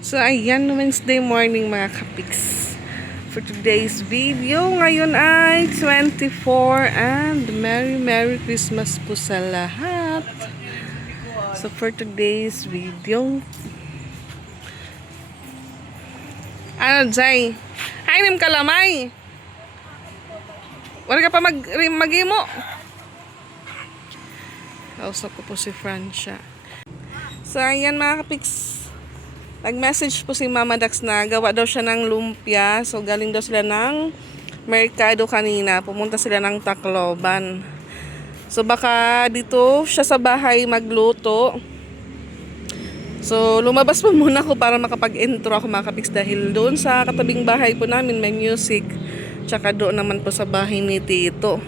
So, ayan, Wednesday morning mga kapiks. For today's video, ngayon ay 24 and Merry Christmas po sa lahat. So, for today's video, ano, Jay? Hainim kalamay. Wala ka pa mag-imo. Kausap ko po si Francia. So, ayan mga kapiks. Nag-message po si Mama Dax na gawa daw siya ng lumpia. So, galing daw sila ng merkado kanina. Pumunta sila ng Tacloban. So, baka dito siya sa bahay magluto. So, lumabas po muna ako para makapag-intro ako mga kapiks. Dahil doon sa katabing bahay po namin may music. Tsaka doon naman po sa bahay ni Tito.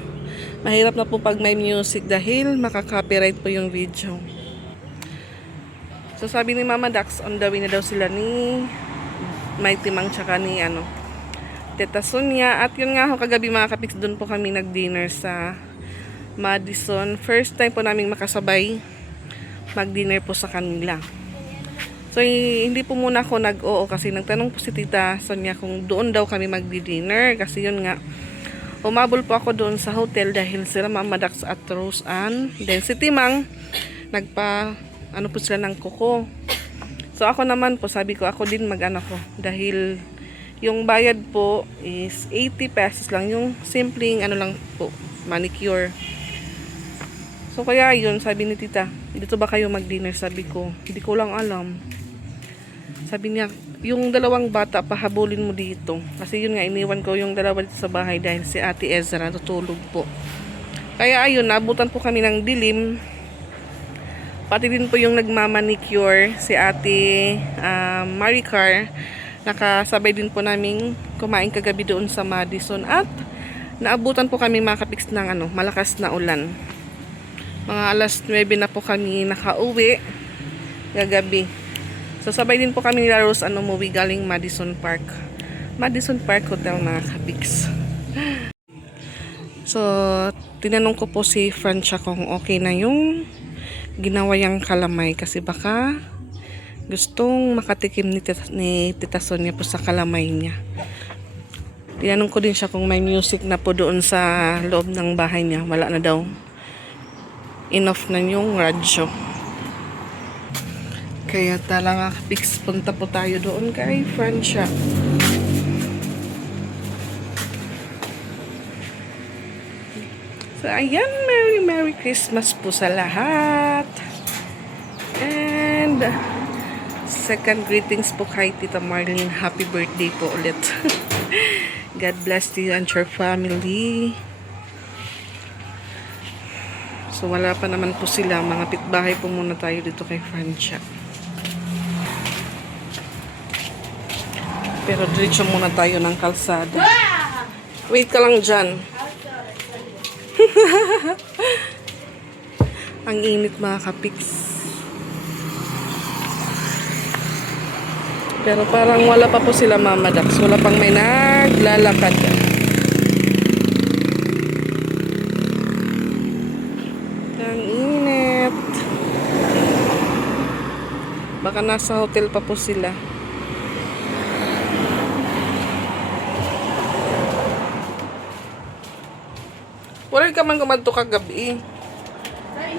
Mahirap na po pag may music dahil makaka-copyright po yung video. So sabi ni Mama Dax, on the way na daw sila ni Mighty Mang tsaka ni Teta Sonia. At yun nga ho, kagabi mga kapiks, doon po kami nag-dinner sa Madison. First time po namin makasabay mag-dinner po sa kanila. So hindi po muna ako nag-oo kasi nagtanong po si Tita Sonia kung doon daw kami mag-dinner. Kasi yun nga, umabol po ako doon sa hotel dahil sila Mama Dax at Rose Ann. Then si Timang, ano po sila ng kuko. So ako naman po, sabi ko ako din mag-ano ko. Dahil yung bayad po is 80 pesos lang. Yung simpleng ano lang po, manicure. So kaya yun, sabi ni Tita, dito ba kayo mag-dinner? Sabi ko, hindi ko lang alam. Sabi niya, yung dalawang bata pahabulin mo dito. Kasi yun nga, iniwan ko yung dalawa dito sa bahay dahil si Ate Ezra tutulog po. Kaya ayun, nabutan po kami ng dilim. Pati din po yung nagmamanicure, si Ate Maricar. Nakasabay din po namin kumain kagabi doon sa Madison. At naabutan po kami mga kapiks ng malakas na ulan. Mga alas 9 na po kami nakauwi kagabi. So sabay din po kami nila Rose umuwi galing Madison Park. Madison Park Hotel mga kapiks. So tinanong ko po si Francia kung okay na yung ginawa yung kalamay kasi baka gustong makatikim ni Tita Sonia po sa kalamay niya. Tinanong ko din siya kung may music na po doon sa loob ng bahay niya. Wala na daw. Enough na yung radyo. Kaya talaga fix, punta po tayo doon kay Francia. So, ayan, Merry Christmas po sa lahat. And, second greetings po kay Tita Marlene. Happy birthday po ulit. God bless you and your family. So, wala pa naman po sila. Mga pitbahay po muna tayo dito kay Francia. Pero diretso muna tayo ng kalsada. Wait ka lang dyan. Ang init mga kapiks. Pero parang wala pa po sila Mama Dax. Wala pang may naglalakad. Ang init. Baka nasa hotel pa po sila. Wala ka man kumadto kagabi.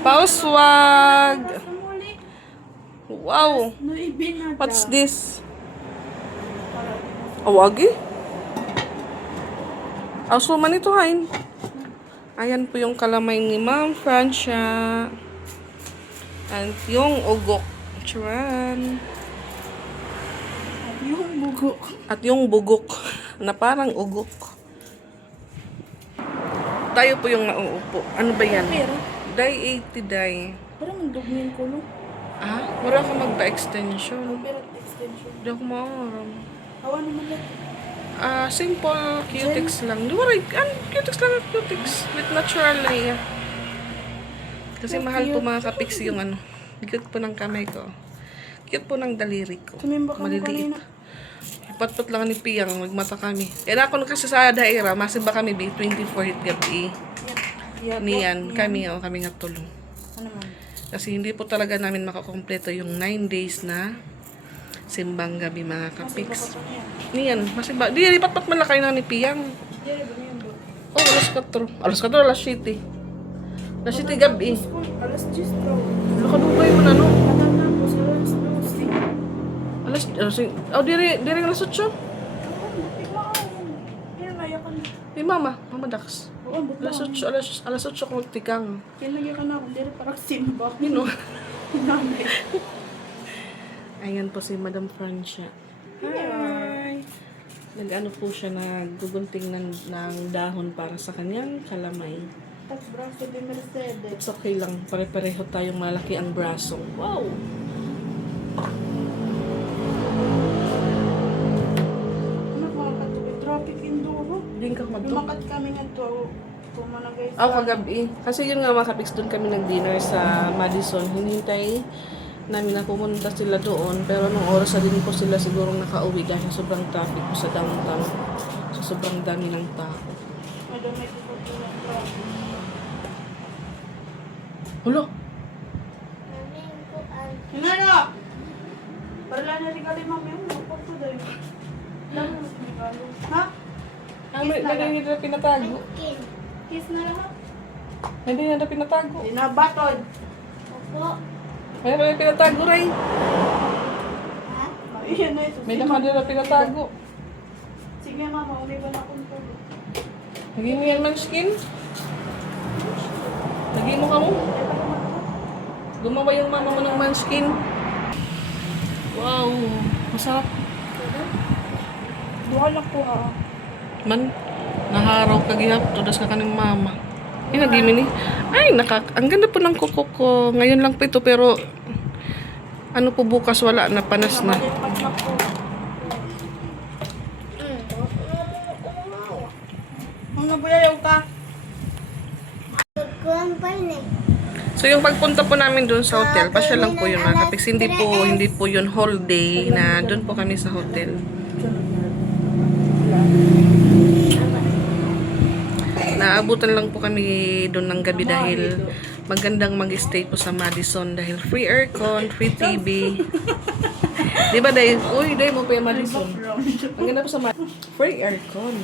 Pauswag. Wow. What's this? Awagi? Aso man ito hain. Ayan po yung kalamay ni Ma'am Francia. And yung ugok. Churan. At yung bugok. Na parang ugok. Tayo po yung nauupo. Ano ba yan? Day 80 day. Parang magdugmin ko, no? Ah, wala ka magpa-extension. Pero extension. Hindi ako maaram. Hawa naman lang. Simple cutics lang. Di ba right? Cutics lang ang cutics. With natural layer. Kasi mahal po mga kapiks yung cute po ng kamay ko. Cute po ng daliri ko. Tumimba ka mo kanina. Patpat lang ni Piyang, magmata kami. Kaya ako kasi sa daira, masimba kami 24 gabi. Niyan, kami nga tulong. Ano man? Kasi hindi po talaga namin makakompleto yung 9 days na simbang gabi mga Kasi kapiks. baka pa niya. Niyan, masih ba? Di lipat pat malakay na ni Piyang. Dere ba niyan bro? Oh, alas 4. Alas 4, alas 7. Alas 7 gabi. School, alas 10 bro. Nakadugay mo na no. Natatapos alas 12. Oh, diri alas 8. Eh, Mama Dax. Alas 8, alas 8 kung tikang. Kinagyan ka na ako, dere parang simba. Yun, no? Nanay. Ayan po si Madam Francia. Hi! Nag-ano po siya, naggugunting ng dahon para sa kanyang kalamay. Tapos braso de Mercedes. It's okay lang, pare-pareho tayong malaki ang braso. Wow! Ano mga katubig? Traffic Indoro. Din ka magto. Lumakat kami nga to. Kumana guys. Kagabi. Kasi yun nga mga kapiks, doon kami nag-dinner sa Madison. Hinintay namin na pumunta sila doon. Pero nung oras na din po sila sigurong nakauwi dahil sobrang traffic po sa downtown. So sobrang dami ng tao. Madam, may tututulang lang traffic. Hulo! Hinara! Para lang na regalo yung mami mo. Pagto dahil. Lang mo regalo. Ha? May hindi na pinatago. Kiss na lang ha? Hindi na pinatago. Dinabatod. May pinatago rin. Ha? Iyan na ito. May naman na pinatago. Sige mama, uliban akong tulog. Lagi mo yan man skin? Lagi mo ka mo? Gumawa yung mama mo ng manskin. Wow, masarap. Duha lang po ha. Man, naharaw kagihap. Tudas ka kaning mama. Nagimi ni. Ay, ang ganda po ng kuko ko. Ngayon lang po ito, pero ano po bukas wala na, panas na. Ang nabuyayaw ka. So yung pagpunta po namin doon sa hotel, pasya lang po yun mga kapiks. Hindi po yun whole day na doon po kami sa hotel. Naabutan lang po kami doon ng gabi dahil magandang mag-stay po sa Madison dahil free aircon, free TV. Di ba dahil, uy, dahil mo pa yung Madison. Ang ganda po sa Madison. Free aircon.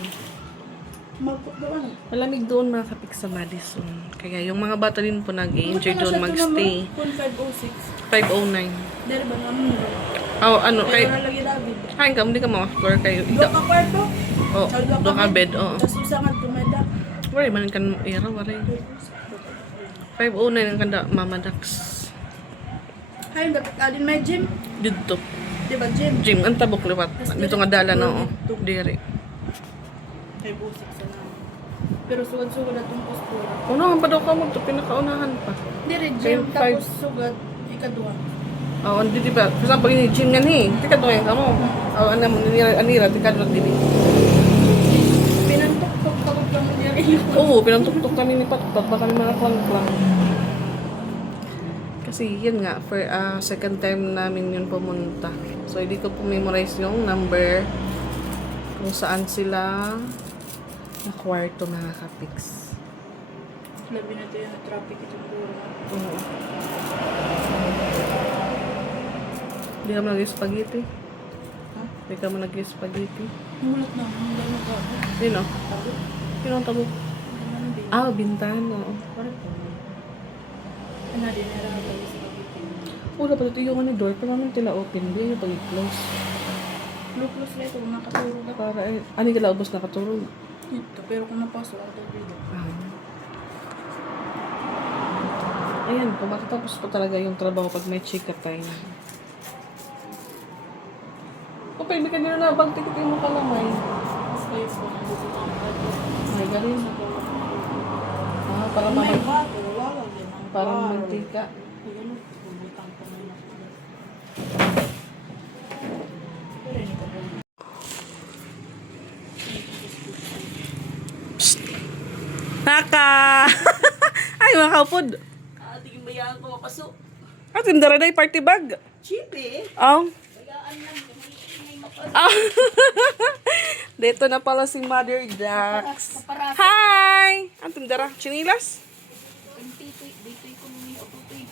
Malamig doon mga kapik sa Madison. Kaya yung mga bata din po nag-enjoy doon mag-stay. 509. Dere ba namin bro? Oh, ano, Kaya kay... nalagi David. Kain ka, hindi ka ma-floor kayo. Doon ka kwarto? Oh, doon ka bed, oo. Tapos usangan tumeda. Wari, man kan era, wari. 509 ang kanda, Mama Dax. Hay, dapat alin may gym. Dito. Di ba gym? Jim, ang tabok liwat. Dito nga dala na, oh. Diri. 506 na namin. Pero sugad-sugad na itong postura. Unahan pa daw ka mo, ito pinakaunahan pa. Dire Kaya gym, tapos sugad, ikaduha. Oh, hindi di ba? For example, yung gym nga ni, tika doon yan ka mo. Oh, ano mo, anira, tika doon din. Pinantok-tok kapag ka mo niya rin. Oo, pinantuktok kami ni Patpat, baka kami mga klang-klang. Kasi yun nga, for second time namin yun pumunta. So, hindi ko po memorize yung number kung saan sila na kwarto mga kapiks. Labi na ito yung traffic itong duro. Oo. Hindi ka mo nag-spaghetti. Ha? Hindi ka mo nag-spaghetti. Mulat na, hindi mo ka. Yun o. Yun ang tabo. Hindi. Ah, bintana. Parang po. Ano din, nararamdaman sa kapitin. Wala pa dito yung ano door. Pero namin tila open. Hindi yung pag-close. Luplos na ito, nakaturo ka. Para, ani ka laubos nakatulog. Ito, pero kung napasok, ang dito. Ayan po, matatapos po talaga yung trabaho pag may chika time. O, pwede ka nila na bag tikitin mo kalamay. Space ko, nandito ang Ay, galing. Para May mamay. bato, wala din. Ang Parang baro. mantika. Ay, ano, bumutang pa ngayon ako. Pero hindi ko ba? Naka! Ay, mga kaupod. Tingin bayaan ko mapasok. At tindara na yung party bag. Cheap eh. Oh. Bayaan lang, may mapasok. Oh. Dito na pala si Mother Dax. Paparas. Hi! Ang tindara. Chinilas? Dito'y ko nung uputoy.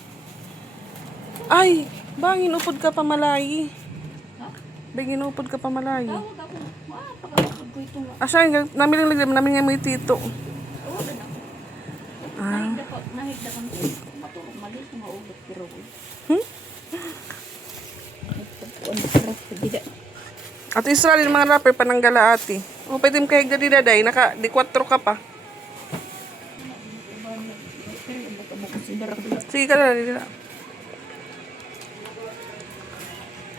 Ay, bangin upod ka pa malayi. Bay, ginupod ka pa malayo. Tawag ako. Pagkakapag ko ito. Asa, namin lang lagyan, namin nga may tito. Oo, na. Nahigda kang matulog mali kung maulit pero. At Israel, yung mga rapper, pananggala ati. O, pwede mo kahig na didaday, di 4 ka pa. Sige ka na, dila.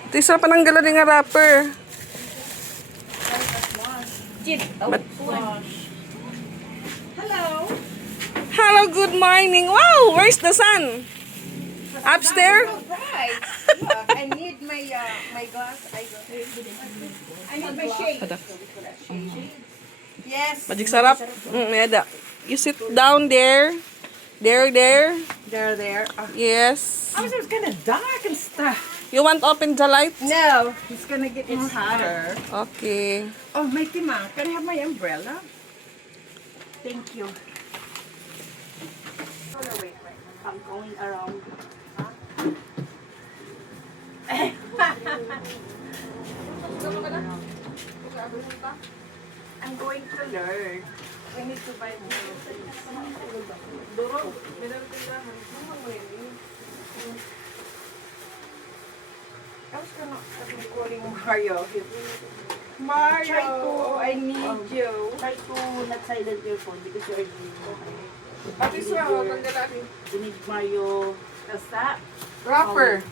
At Israel, pananggala din nga rapper. Hello, good morning. Wow, where's the sun? Upstairs? Right. Look, I need my my glass. I need my shade. Yes. Magic sarap. Yada. You sit down there. There. There. Yes. I was kind of dark and stuff. You want open the light? No, it's gonna get more hotter. Okay. Oh, my Tima, can I have my umbrella? Thank you. Oh, no, wait. I'm going around. I'm going to learn. I need to buy more. I was gonna calling Mario. Mario, I need you. Try to not silent your phone because you are doing At Israel, pananggala ati. You need Mario. What's that? Rapper.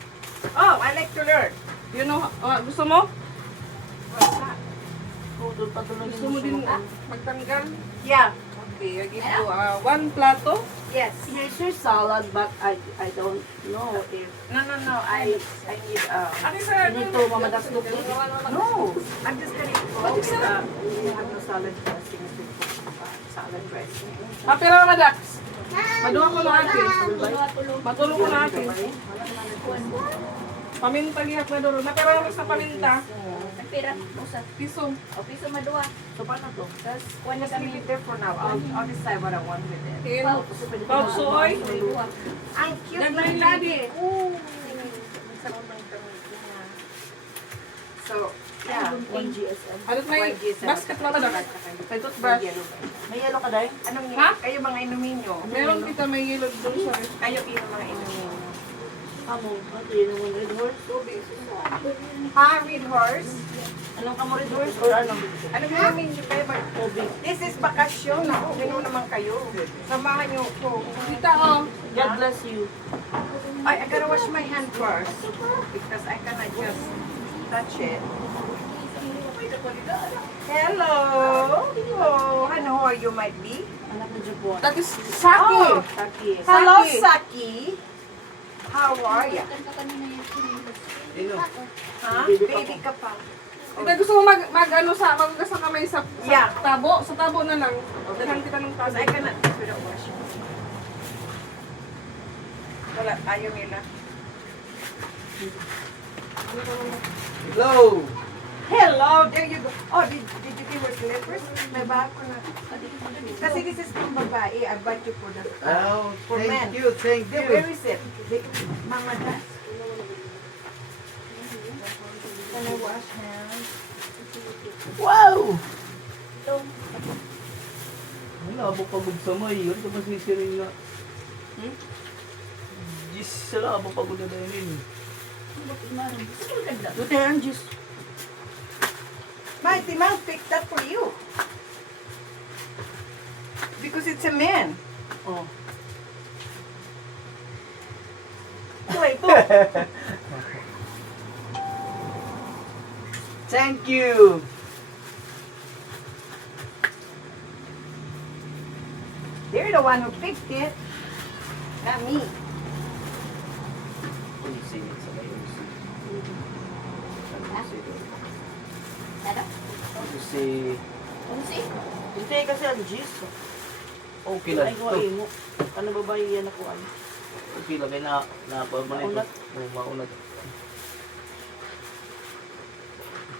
Oh, I like to learn. You know, gusto mo? What's that? Doon patuloy Gusto mo din magtanggal? Yeah. Okay, I give you 1 plato. Yes. Here's your salad, but I don't know if No. I need At Israel, you need to mamadas to please. no. I'm just gonna go What is with that? we have no salad dressing. Salad dressing. Pero mga Dax, maduha ko na natin. Matulong ko natin. Paminta gihat na duro. Pero sa paminta, Pira, usa. piso. O piso madua. So paano to? Tapos kuha na Just kami. leave it there for now. I'll decide what I want with it. Tin, Pwede ko Pausoy. Ang cute Nagmay ng ladi. So, yeah. 1 GSM. Ano may basket na ba Dax? May toothbrush. May yellow ka dahil? Anong Ha? kayo mga inumin nyo? Meron kita may yellow doon sa ref. Kayo yung mga inumin nyo. Amo. Ano yun naman red horse? Ha? Red horse? Anong kamo red horse or anong? Anong inumin nyo kayo? Tubig. This is bakasyon. Ako, gano'n naman kayo. Samahan nyo ko. Kita oh. God bless you. I gotta wash my hand first. Because I cannot just touch it. Hello. Oh, ano ho you might be? Anak na Jabuan. That is Saki. Oh, Saki. hello, Saki. Saki. How are you? Ha? Baby ka pa. Kita gusto mo mag-ano sa magagas ng kamay sa Yeah. tabo? Sa tabo na lang. Dahan kita ng Because tabo. I cannot without washing. Wala, ayaw nila. Hello! Hello, there you go. Oh, did you give her slippers? May bago ko na. Kasi this is pang babae. I bought you for the Oh, for men. thank you. Where is it? Mama, that? Can I wash hands? Wow! Wala, abang pagod sa may. Yun, tapos may siring nga. Diyos, sala, abang pagod na dahil. Buti ang juice. Mighty Mouse picked that for you. Because it's a man. Oh. Ito. Thank you! They're the one who picked it. Not me. Unsing, sa may unsing. Ano? Unsing. Unsi? Hindi kasi ang juice. Okay lang Ay, ito. kuha mo. Ano babae yan ako ay? Okay lang, kaya napaman ito. Maunat. Maunat.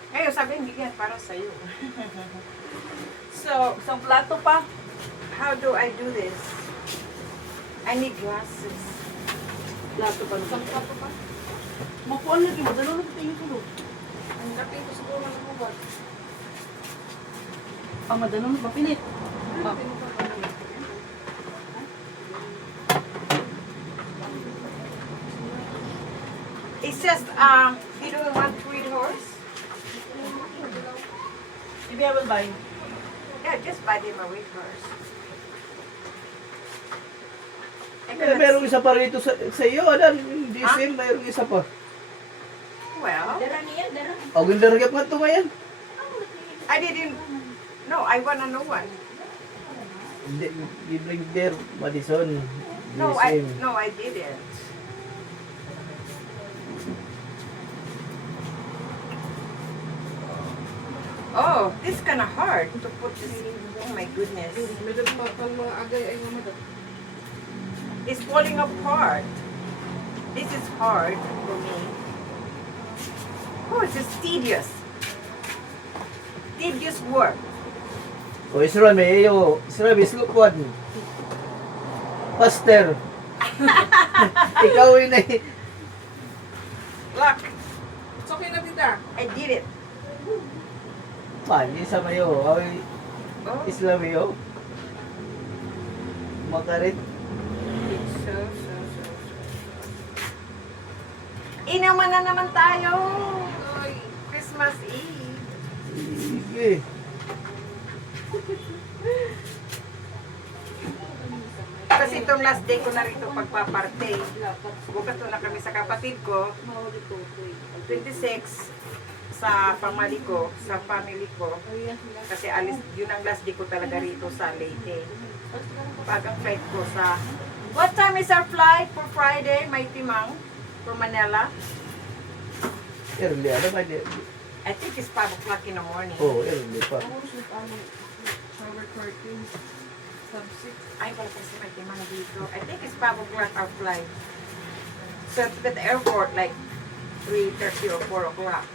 Ngayon, sabi hindi yan para sa'yo. So, Isang plato pa. how do I do this? I need glasses. Plato pa. Isang plato pa. Mapuan lagi mo. Dalawa na tingin ko. Pamad, ano? Mapinit. It's just, you don't want to eat horse? Maybe I will buy. Yeah, just buy them a wheat horse. Merong isa pa rito sa iyo, Adan. Hindi Ha? same, mayroong isa pa. Well, Dara niya, dara. O, ganda rin nga tumayan. I didn't, no, I want to know one. Hindi, you bring there, Madison. No, Hindi same. I didn't. Oh, this kind of hard to put this. Oh my goodness. Medyo pang mga agay ay naman daw. It's falling apart. This is hard for me. Oh, it's just tedious. Tedious work. O, Israel, may iyo. Israel, may slukwan. Pastor. Ikaw yun eh. Look, It's okay na tita. I did it. Mali sa mayo. Ay, Oh, Islam iyo. Makarit. so. Inuman na naman tayo. Christmas Eve. Sige. Kasi itong last day ko na rito pagpaparte. Bukas na kami sa kapatid ko. 26 sa pamali ko, sa family ko. Kasi alis, yun ang last day ko talaga rito sa Leyte. Pag ang flight ko sa... What time is our flight for Friday, May Timang? For Manila? Early, ano ba? I think it's 5 o'clock in the morning. Oh, early pa. Shower curtain. Sub 6. Ay, pala kasi May Timang dito. I think it's 5 o'clock our flight. So, at the airport, like 3:30 or 4 o'clock.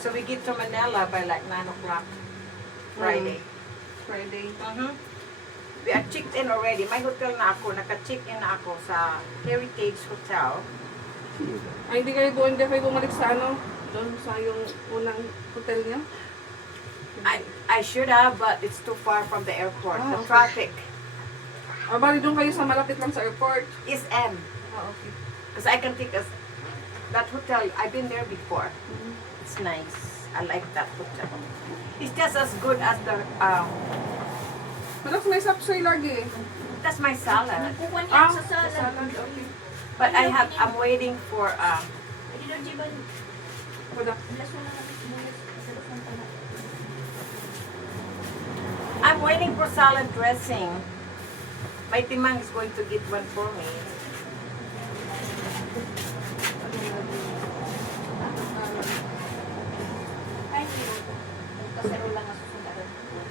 So, we get to Manila by like 9 o'clock Friday. Friday. Mhm. We are checked in already. May hotel na ako. Naka-check in na ako sa Heritage Hotel. Ay, hindi kayo bumalik sa ano? Doon sa yung unang hotel niyo? I should have, but it's too far from the airport. Ah, The okay. traffic Bali doon kayo sa malapit lang sa airport. is M. Okay. Because I can take us that hotel. I've been there before. It's nice. I like that hotel. It's just as good as the Malakas may sapsoy lagi eh. that's my salad. Kukuha niya sa salad. salad. Okay. But I'm waiting for Hindi daw, Jiban. Wala. Laso na natin sibuyas. Sa laso ng tanak. I'm waiting for salad dressing. My timang is going to get one for me. Ay, hindi daw. Kasero lang ang susunod.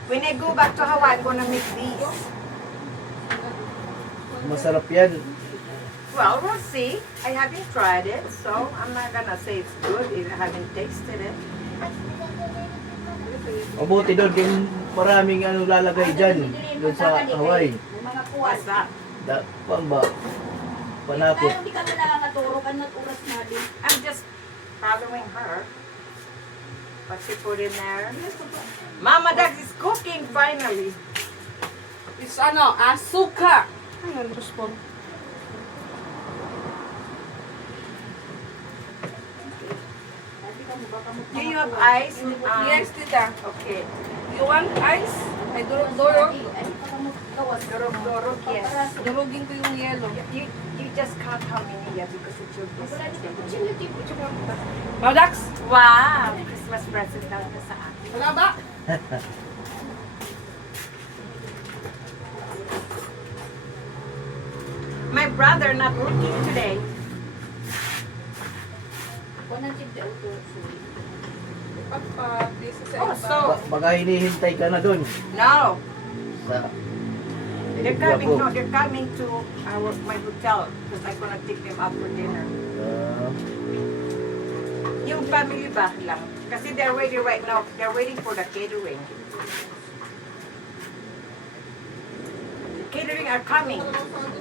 When I go back to Hawaii, I'm gonna make these. Masarap yan. Well, we'll see. I haven't tried it, so I'm not gonna say it's good if I haven't tasted it. Mabuti doon, din maraming ano lalagay dyan. Doon sa Hawaii. May mga kuwan. What's that? Pamba. Panakot. Pero hindi ka nakakaturo ka ng oras na din. I'm just following her. What she put in there. Mama Dax is cooking finally. It's ano, asuka. Ay, ano po? Do you have ice? Yes, tita. Okay. You want ice? Ay, durog-durog. Dorog, yes. Durugin ko yung yellow. You just count how many yet because it's your business. Madax? Wow! Christmas present daw na sa akin. Wala ba? My brother not working today. Pagpa-busy sa Oh, iba. so Baka hinihintay ka na doon. no. Sa They're coming to my hotel because I'm gonna take them out for dinner. Yung family ba lang? Kasi they're ready right now. They're waiting for the catering. Catering are coming.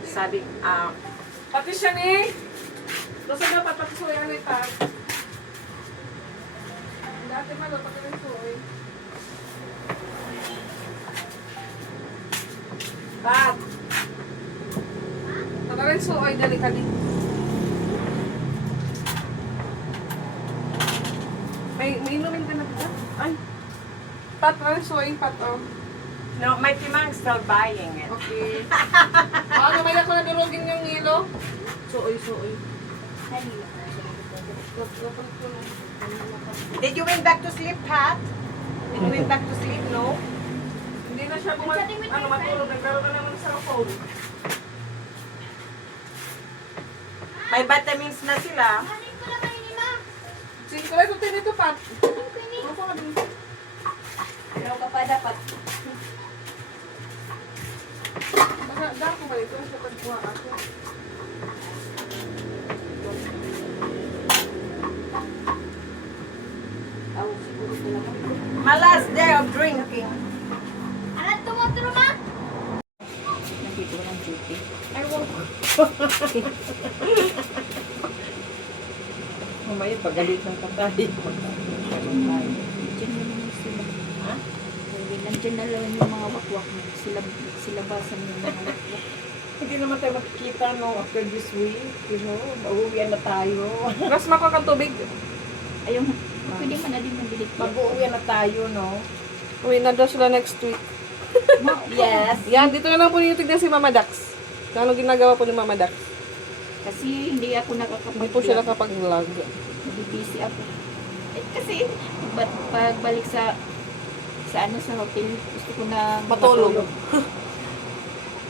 Sabi, Pati siya ni. Doon sa dapat pati so yan ita. Ate Malo, pakirensuoy. Pat! Pakirensuoy, dali ka din. May inumin ka na dito? Ay! Pat, pakirensuoy, Pat, oh. No, my timang still buying it. Okay. Ano, may ako nadurugin yung hilo? Suoy. Did you went back to sleep, Pat? Did you went back to sleep, no? Hindi na siya matulog. Nagkaroon na naman sa phone. May vitamins na sila. Sige, kaya ito tinito, Pat. Ano pa ka din? Pero ka pa dapat. Dako ba ito? Sa pagkuha ako. Ako siguro talaga. My last day of drinking. Anak, tumuturo na! Nandito ko ng duty. I won't. Mamaya, pagalitan ka tayo. Diyan na naman sila. Ha? Hindi, nandyan na lang yung mga wakwak mo. Silabasan yung mga wakwak. Hindi naman tayo makikita, no, after this week. You know, mauuwian na tayo. Mas makakatubig. Ayun, pwede man na din mabili. Mag-uuwian na tayo, no? Uwi na daw sila next week. Yes. Yan, dito na lang po nitignan si Mama Dax. Ano ginagawa po ni Mama Dax? Kasi hindi ako Hindi po siya nakapag-vlog. busy ako. Eh, kasi pagbalik sa sa hotel, gusto ko na Matulog.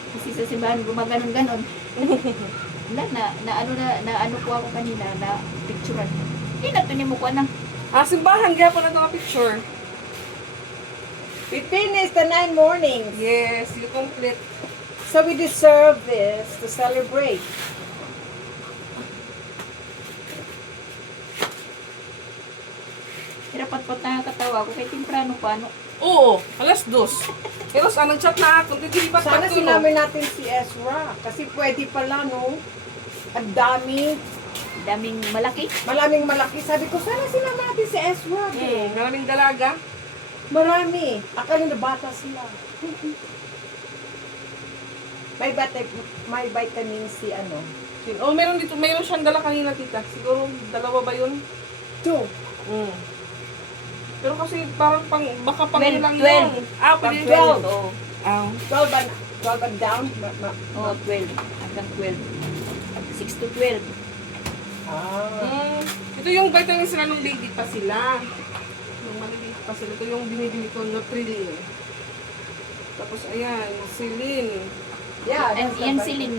Kasi sa simbahan gumaganon-ganon. Wala na ano ko ako kanina na picturean. Eh natunin mo ko na. Simbahan, kaya po na ito picture. 15 is the 9 mornings. Yes, you complete. So we deserve this to celebrate. Irapat-pat na katawa ko kay temprano pa no. Oo, alas 2. Pero nag-chat na ako, hindi pa Sana pagtulog. sinabi natin si Ezra. Kasi pwede pala, no? Ang dami. Daming malaki. Malaming malaki. Sabi ko, sana sinama natin si Ezra. Maraming dalaga. Marami. Akala na bata sila. May vitamin C, ano? Oh, meron siyang dala kanina, tita. Siguro, dalawa ba yun? 2. Mm. Pero kasi parang baka pang 12, ilang 12. yun. Pang 12. 12. Oo. 12 and down. Oh, 12. Hanggang 12. 6 to 12. Ah. Ito yung vitamin sila nung baby pa sila. Nung maliliit pa sila. Ito yung binibili ko, Nutrilin. Tapos ayan, Silin. Yeah. And that's the yan vitamin. silin.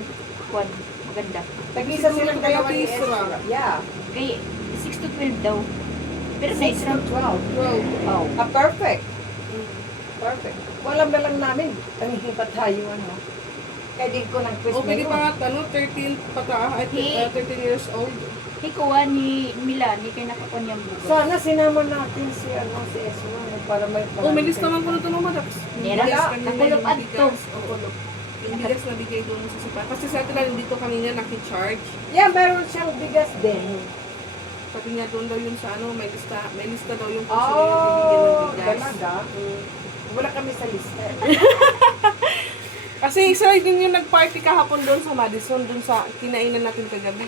Kwan. Maganda. Tag-isa silang dalawa ni Tag-isa. Ezra. Yeah. Kay 6 to 12 daw. Pero sa 6 Ezra, to 12. 12. oh. Perfect. Perfect. Walang dalang namin. Tangihin pa tayo, ano. Kaya din ko ng Chris O, pwede ngayon. pa nga, 13 pata, 13 years old. Hikuha ni Milani kay nakakuha niyang bugo. Sana sinama natin si Ezra para may May list naman ko na ito ng Madax. Nera, nakulop adto. Yung bigas na bigay doon sa sipa. Kasi sa atin lang dito kanina nakicharge. Yeah, meron siyang bigas din. Sabi niya doon daw yun sa may lista daw yung kung Oh, sino yung bibigyan ng bigas. talaga? Wala kami sa lista. Kasi isa din yung nag-party kahapon doon sa Madison, doon sa kinainan natin kagabi.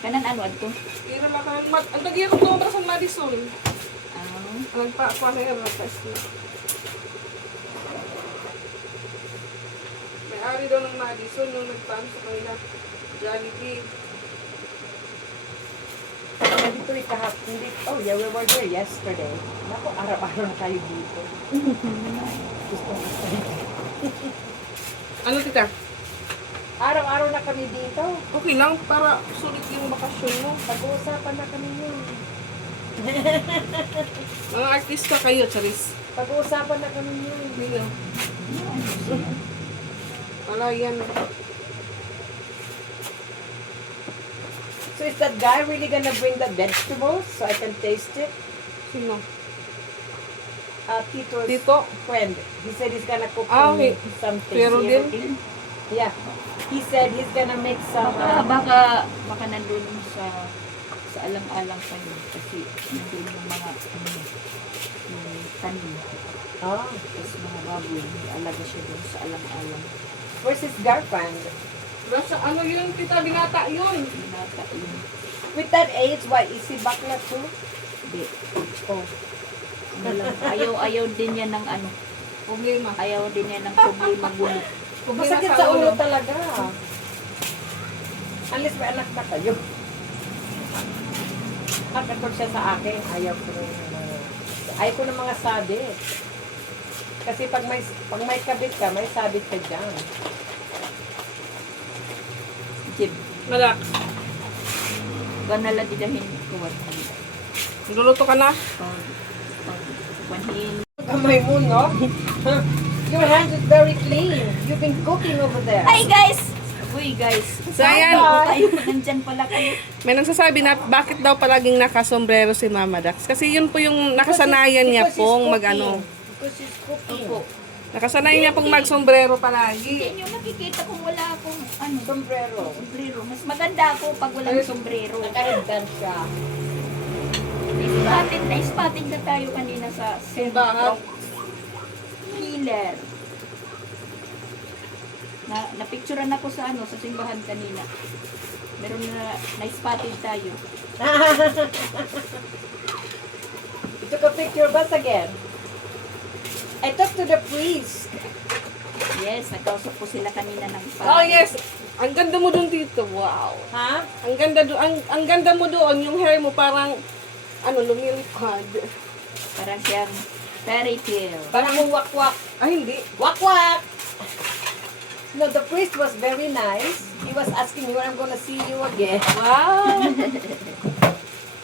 Kanan ano adto? Kaya lang ka, ang tagiya ko doon sa Madison. Ah. Ang pa-pahinga na May-ari daw ng Madison yung nagtaan sa kanila. Jollibee. Dito kahapon. Hindi. Oh, yeah, we were there yesterday. Naku, araw-araw na tayo dito. Gusto ko Ano tita? Araw-araw na kami dito. Okay lang, para sulit yung bakasyon mo. Pag-uusapan na kami yun. Mga artista kayo, Charis. Pag-uusapan na kami yun. Nino. Wala yan. So is that guy really gonna bring the vegetables so I can taste it? Sino? Tito's Tito? friend. He said he's gonna cook Okay. something. Pero din? Yeah. He said he's gonna make some... Baka nandun sa Sa alang-alang pa yun. Kasi nandun yung mga yung tanim. Ah, Tapos mga baboy. Alaga siya doon sa alang-alang. where's his girlfriend? Basta ano yun, kita binata yun. Binata yun. With that age, why is he bakla too? Hindi. Oh. Ano lang, ayaw din yan ng ano. Problema. Ayaw din yan ng problema gulo. Masakit sa ulo talaga. Unless may anak na kayo. Nakatog siya sa akin, ayaw ko ng mga sabit. Kasi pag may kabit ka, may sabit ka dyan. Jib. Malak, Ganala didahin kuwat. luluto ka na? Panhin. Kamay mo, no? Your hands is very clean. You've been cooking over there. Hi guys! Uy guys. So, ayan. Tayo, nandyan pala kayo. May nagsasabi na bakit daw palaging nakasombrero si Mama Dax. Kasi yun po yung nakasanayan niya Because he's pong cooking. mag-ano. Because he's cooking. Opo. Nakasanayan niya pong mag-sombrero Hindi palagi. nyo makikita kung wala akong ano, Sombrero. sombrero. Mas maganda ako pag walang sombrero. Nakarindan siya. Na-spotted na tayo kanina sa Simbahan. Healer. Na-picturean ako sa ano, sa simbahan kanina. Meron na-spotted tayo. You took a picture of us again. I talked to the priest. Yes, nagkausap po sila kanina ng Oh yes! Ang ganda mo doon dito. Wow! Ha? Ang ganda doon. Ang ganda mo doon. Yung hair mo parang lumilipad. Parang siyang fairy tale. Parang mong wakwak. Ay, hindi. Wakwak! No, the priest was very nice. He was asking me when I'm gonna see you again. Wow!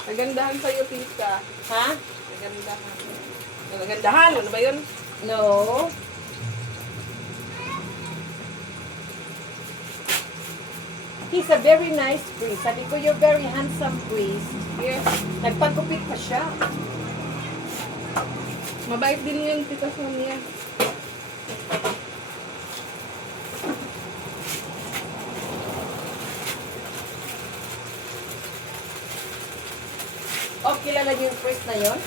Nagandahan sa'yo, tita. Ha? Nagandahan. Nagandahan? Ano ba yun? No. He's a very nice priest. Sabi ko, you're very handsome priest. Yes. Nagpagupit pa siya. Mabait din yun, tita Sonia. Oh, kilala niyo yung priest na yon?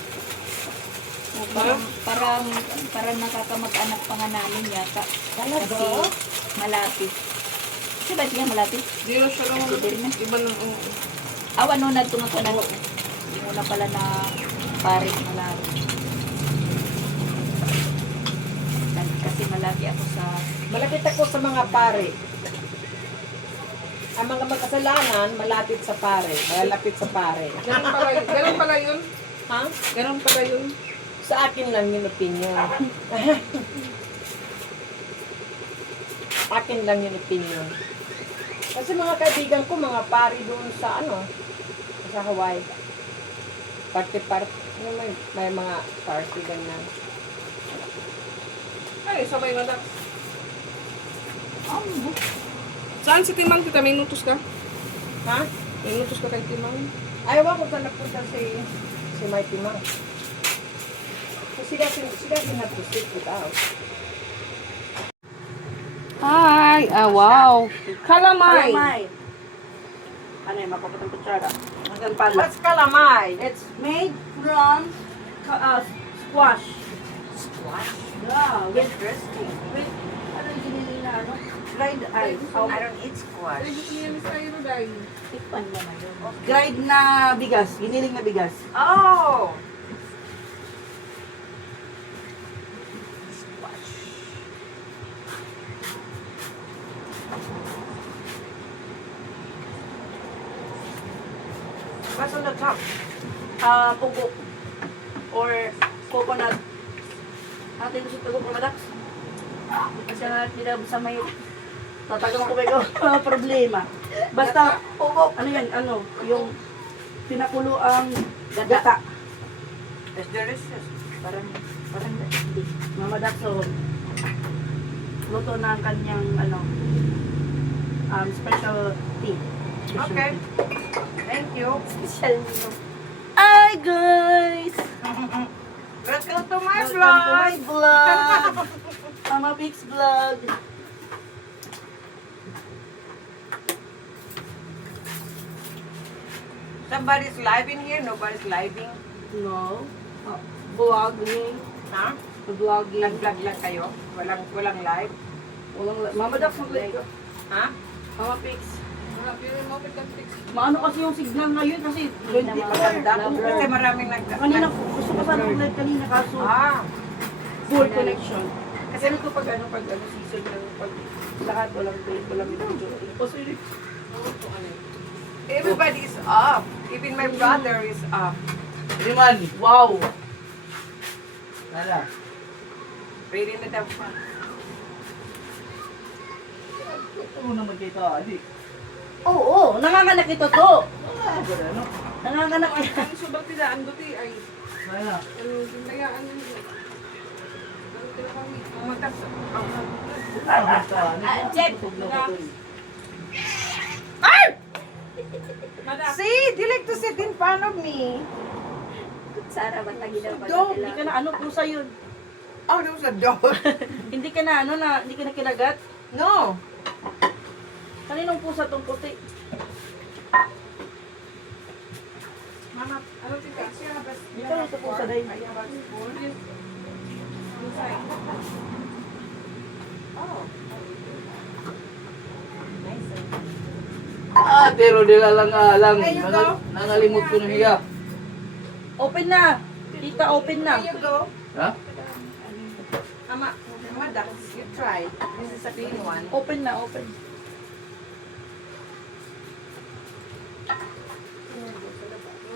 Parang nakakamag-anak pa nga namin yata. Talaga? Kasi malapit. Kasi ba siya malapit? Di na siya lang. Hindi rin na. Iba nang... Awan no, nagtunga ko na. Hindi mo na pala na parit malapit. Kasi malapit ako sa... Malapit ako sa mga pare. Ang mga magkasalanan, malapit sa pare. Malapit sa pare. Ganun pala yun. Ha? Ganun pala yun. Sa akin lang yung opinion. Akin lang yung opinion. Kasi mga kaibigan ko, mga pari doon sa sa Hawaii. Party. May mga party ganyan. Ay, sabay na lang. Saan si Timang, tita? May nutos ka? Ha? May nutos ka kay Timang? Ayaw ko saan napunta si Mighty Mouse. So she doesn't have to sit without. Hi! Wow! Kalamay! Ano yung mapapatang kutsara? Hanggang pala. What's calamay? It's made from squash. Squash? Yeah, Interesting. with ano yung ginili na ano? Dried ice. I don't eat squash. Ay, gusto niya ni Sayro dahil. Tikpan mo na yun. Dried na bigas. Giniling na bigas. Oh! What's on the top? Pugo. Or coconut. Atin gusto tago ko madaks. Kasi tinab sa may tatagang ko kayo problema. Basta pugo. Ano yan? Ano? Yung pinakulo ang gata. It's delicious. Parang hindi. Mamadakso. Luto na ang kanyang special tea. Special Okay. tea. Thank you. Special nyo. Hi guys! Welcome to my Welcome to my vlog. vlog! Mama Pig's vlog. Somebody's live in here, nobody's living. No. Vlogging. Ha? Vlogging. Nag-vlog lang kayo? Walang live? Mama Dax, mag-like ka. Ha? Mama Pix. Maano kasi yung signal ngayon kasi hindi maganda. Kasi maraming Kanina gusto ko sana mag-live kanina kaso full connection. Kasi sabi ko pag season ng pag lahat walang break, walang video. Kasi Everybody is up. Even my brother is up. Liman. wow. Nala. Ready na daw pa. Ano naman kayo adi? Oo, nanganganak ito to. Ano? Nanganganak ito. Ang subag nila, ang duti ay, Nala. hinayaan nila. Jeff, See, they like to sit in front of me. Sarah, ba't lagi daw Dog, hindi ka na ano pusa yun. Oh, there was a dog. Hindi ka na hindi ka na kinagat. No. Kaninong pusa tong puti? Mama, ano tita? Siya na bas. Ikaw ito pusa dahil. Oh. Pero dilalang-alang. There you go. Nangalimot ko na hiya. Open na. Tita, open na. There you go. Ha? Mama, Dax, you try. This is a clean one. Open na, open.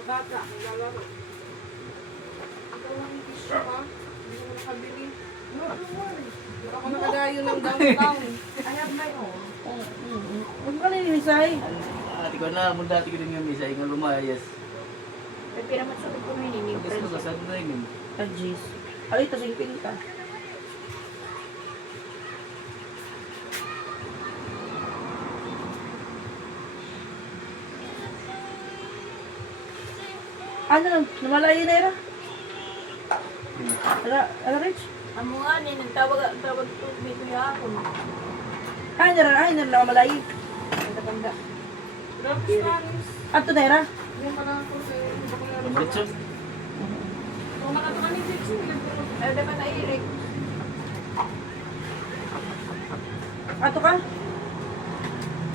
Bata, naglalaro. Ikaw lang yung tissue ha? Hindi ko nakabili. No, don't worry. Hindi ako nakadayo ng downtown. I have my own. Huwag ka nilinisay. Ati ko na, munda ati ko din yung misa, ingal lumayas. May pinamasunod ko na yun, yung Gusto friends. ko kasad na yun. Ah, jeez. Alay, tasing pinita. Ano, namalayo na yun? Ala, Rich? Amo nga ni nagtawag ito dito yapon. Ay, na namalayo. Tanda. Grabe Spanish. Ato na yun? Hindi pa lang ako sa hindi pa ko na Pambitso? Kung nakatakan ni Dixie, Ay, dapat na Eric. Ato ka?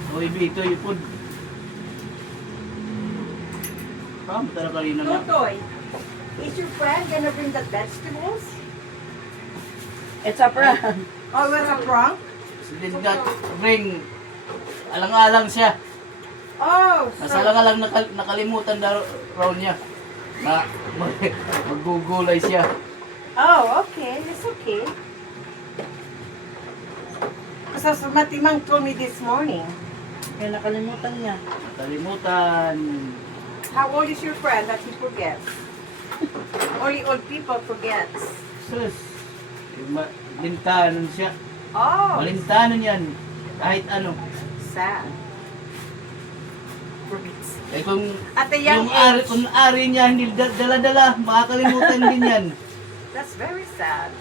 O ibito yung food. Tara kanina nga. Totoy, is your friend gonna bring the vegetables? It's a prank. Oh, it was a prank? Si Linda bring. Alang-alang siya. Oh, Nasa alang-alang nakalimutan raw niya. Na maggugulay siya. Oh, okay. It's okay. Kasi Matimang told me this morning. Kaya nakalimutan niya. Nakalimutan. How old is your friend that he forgets? Only old people forgets. Sus. Malintanon siya. Oh, Malintanon yan. Kahit ano. sad. Forgets. Eh kung At a young age. kung ari niya hindi dala-dala, makakalimutan din yan. That's very sad.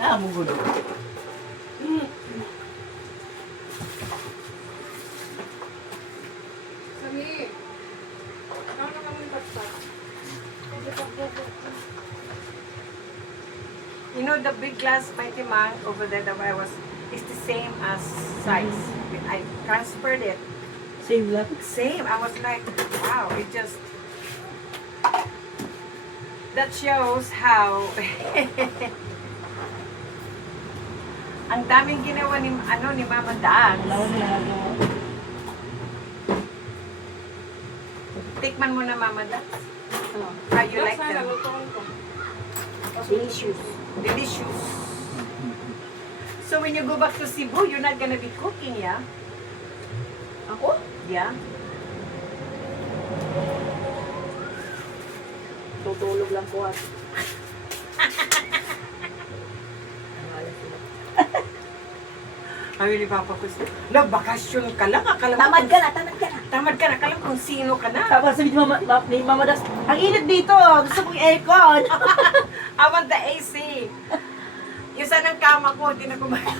Namugod. Sami. Ano na kami bagsak? You know the big glass Mighty Mang over there that I was is the same as size. I transferred it. Save that. Same. I was like, wow, it just that shows how ang daming ginawa ni ni Mama Dax. Wala ko ginagawa. Tikman mo na Mama Dax. How you like Sana, them? lutuin ko. Delicious. Delicious. So when you go back to Cebu, you're not gonna be cooking, yeah? Ako? Yeah. Tutulog lang ko at. Ay, ni Papa ko siya. Na, bakasyon ka lang. Akala mo Tamad kung- ka na, tamad ka na. Tamad ka na. Akala mo kung sino ka na. Tapos sabi ni Mama Das, ang init dito, gusto kong aircon. I want the AC. Yung sa ng kama ko, hindi na kumain.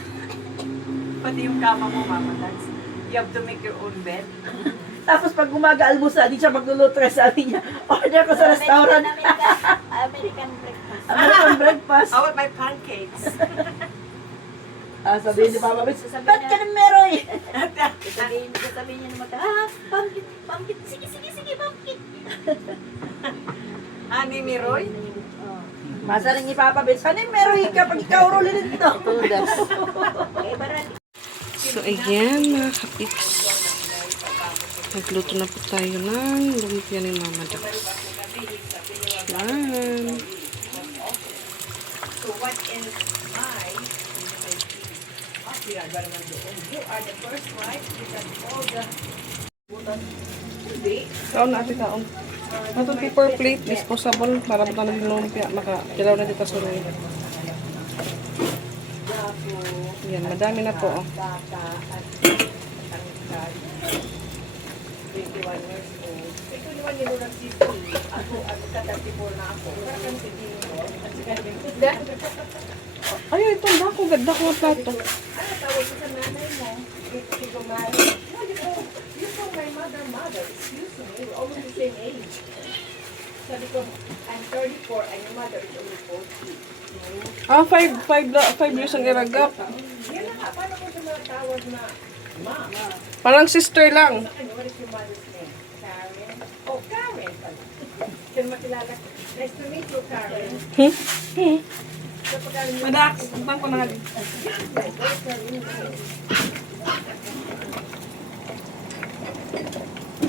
Pati yung kama mo, Mama Dax. You have to make your own bed. Tapos pag umaga almusa, di siya magluluto. Sabi niya, order ko sa restaurant. American breakfast. American breakfast. I want my pancakes. Sabihin ni Papa Bits, Sasabihin ba't na- ka na meron? Sasabihin niya naman, pumpkin. Sige, pumpkin. Ani ni Roy? Masa rin ni Papa Bits, ano yung meron ka pag ikaw rolin nito? Eh, barali. So, ayan mga kapiks. Nagluto na po tayo ng lumpia ni Mama Dax. Yan. So what is my you are the first wife because all the Kaon na ate kaon. Ito paper plate, disposable para po ng lumpia. Makakilaw na dito sa rin. Yan, madami na po. Oh. 21 years old. 21 years old ang sisi. Ako, ka-34 na ako. Para kang sisi mo. At saka Ay, ito dako. Ganda ko ang plato. ano tawag ko sa nanay mo? Hindi ko marry. No, you call my mother. Excuse me, we're almost the same age. Sabi ko, I'm 34 and your mother is only 40. Ah, 5 years ang iragap. Yan na nga, paano ko siya matawag na ma? Parang sister lang. Ano, what is your mother's name? Karen? Oh, Karen pala. Diyan makilala. Nice to meet you, Karen. Kapag ano yung Madax, bang ko na nga.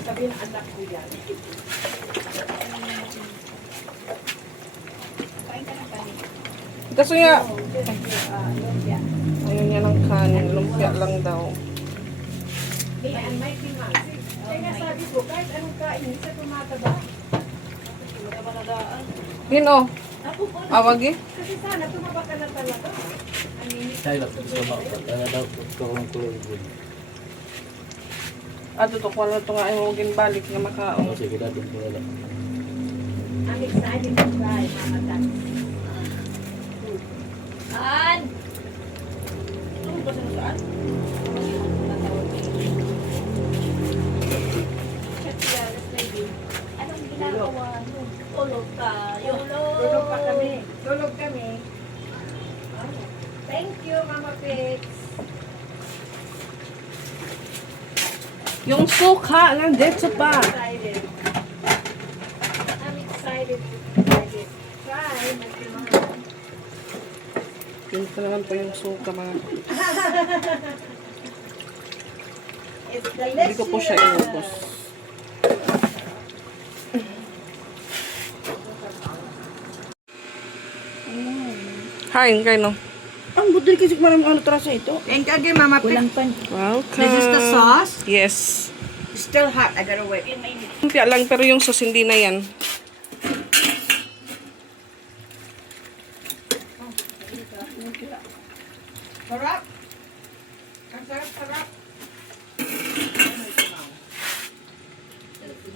sabihin na anak ko yan. Kaso nga, ayun niya ng kanin. Lumpia lang daw. Me and my pinang. Kaya nga sabi ko, kahit anong kain, hindi siya tumataba. Yun oh. Awag eh. Kasi sana tumaba ka na talaga. I mean, Saya lang sa mga ano daw kurang kulay din. Ato to, kung ano ito nga ay huwagin balik nga makaon. Sige datin ko lang. I'm excited to try, Mama Tan. An! Anong ginagawa mo? Tulog tayo. Tulog pa kami. Tulog kami. Thank you, Mama Pix. Yung suka, nandito pa. Excited. I'm excited to try this. Try, Mama. Ito naman po yung suka mga. It's Hindi delicious. ko po siya inubos. Hain kayo no? Ang budol kasi marang ano trasa ito. Thank you again, Mama Pix. Walang pan. Welcome. This is the sauce. Yes. It's still hot. I gotta wait. Lumpia lang pero yung sauce hindi na yan. Sarap. Ang sarap.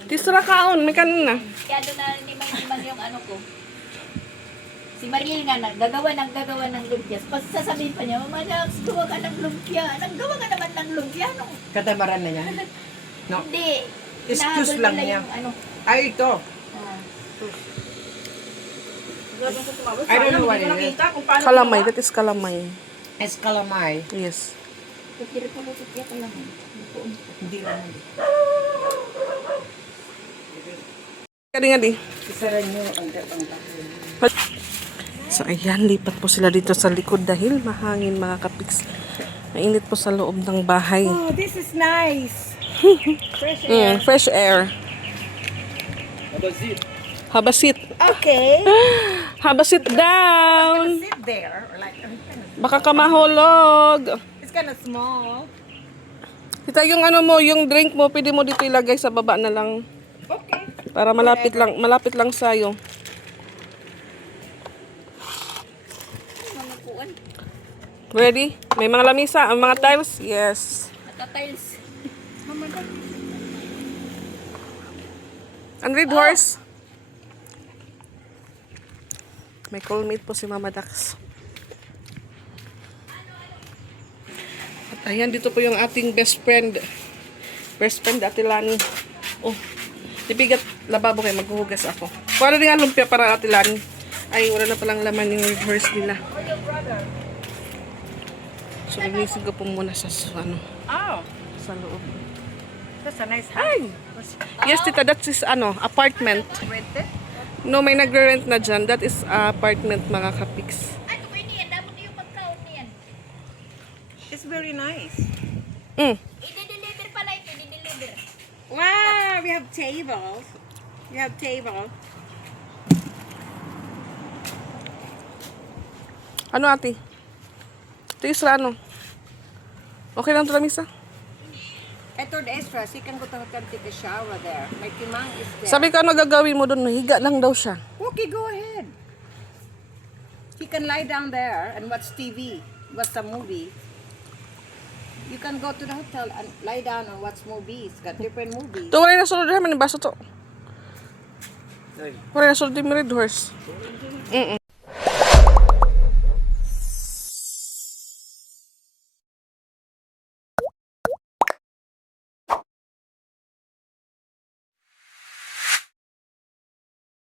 Tisra kaon, may kanin na. Kaya doon na ni man yung ano ko. Si Marina gagawa ng lumpia. Tapos sasabihin pa niya, Mama Dax, gawa ka ng lumpia. Naggawa ka naman ng lumpia, no? Katamaran na yan. No. Hindi. Excuse Hinahabol lang nila niya. yung ano. Ay, ito. ah, I don't know what it is. Nakita kung paano. Kalamay, that is kalamay. Es calamay. Yes. Kutiri ko kaya ko lang. Hindi lang. Kadi nga di. Isaran nyo ang tapang. So ayan, lipat po sila dito sa likod dahil mahangin mga kapiks. Mainit po sa loob ng bahay. Oh, this is nice. Fresh Fresh air. Have a seat. Okay. Have a sit down. Sit there. Or like, Baka ka mahulog. it's kind of small. Kita yung ano mo, yung drink mo, pwede mo dito ilagay sa baba na lang. Okay. Para malapit lang sa'yo. Mamukuan. Ready? May mga lamisa, ang mga tiles? Yes. Naka-tiles. And red horse. May callmate po si Mama Dax. At ayan, dito po yung ating best friend Best friend, Ate Lani. Oh, ipigat lababo kayo, maghuhugas ako. Para rin nga lumpia para Ate Lani. Ay, wala na palang laman yung reverse nila. So, linisin ko po muna sa, ano, Oh, sa loob. that's a nice Ay! Yes, tita, that is, apartment. Rented? No, may nagre-rent na dyan. That is apartment, mga kapiks. Ano ko niyan? Dapat yung pagkaon niyan. It's very nice. Mm. I-deliver pala ito, i-deliver. Wow, we have tables. We have table. Ano, ate? Ito Isra, ano? Okay lang ito, Lamisa? Ito the extras. You can go to hotel, take a shower there. My timang is there. Sabi ko, ano gagawin mo doon? Higa lang daw siya. Okay, go ahead. He can lie down there and watch TV, watch some movie. You can go to the hotel and lie down and watch movies. Got different movies. Ito, wala na sunod naman. Baso to. Wala na sunod yung red horse.